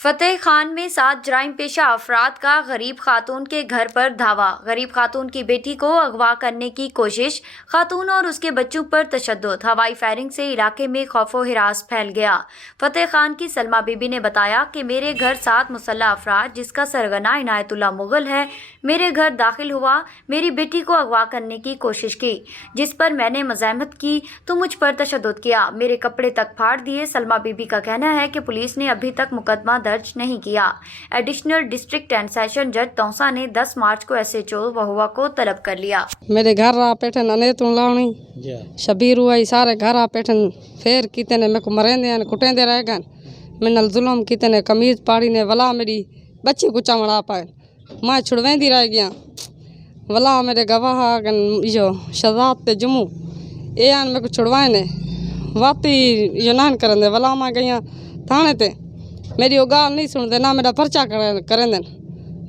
फतेह खान में 7 जराइम पेशा अफराद का गरीब खातून के घर पर धावा। गरीब खातून की बेटी को अगवा करने की कोशिश, खातून और उसके बच्चों पर तशद्दुद, हवाई फायरिंग से इलाके में खौफो हिरास फैल गया। फतेह खान की सलमा बीबी ने बताया कि मेरे घर 7 मुसल्लह अफराद, जिसका सरगना इनायतुल्लाह मुगल है, मेरे घर दाखिल हुआ, मेरी बेटी को अगवा करने की कोशिश की, जिस पर मैंने मज़ाहमत की तो मुझ पर तशद्दुद किया, मेरे कपड़े तक फाड़ दिए। सलमा बीबी का कहना है कि पुलिस ने अभी तक मुकदमा दर्ज नहीं किया। एडिशनल डिस्ट्रिक्ट एंड सेशन जज तौसा ने 10 मार्च को SHO वहुआ को तलब कर लिया। मेरे घर आ पेठन अने तू लावनी शबीर हुआ सारे घर आ पेठन फिर कितने ने मेरे को मरेंदे कुटेंदे रह गए। मिनल जुल्म कितने ने कमीज पाड़ी ने वला मेरी बच्ची को चमड़ा पाए मैं छुड़वेंदी रह गया। वला मेरे गवाह जो शहजाद पे जम्मू ए आन मेरे को छुड़वाए ने वाती यो नान करन दे वला मैं गई थाने ते मेरी वो गाल नहीं सुनते ना मेरा पर्चा करें देन।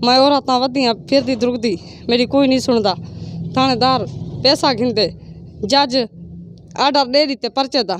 मैं औरत वधियाँ फिरदी दुरुकदी मेरी कोई नहीं सुनता। थानेदार पैसा घिंदे जज आर्डर दे दी ते पर्चे दा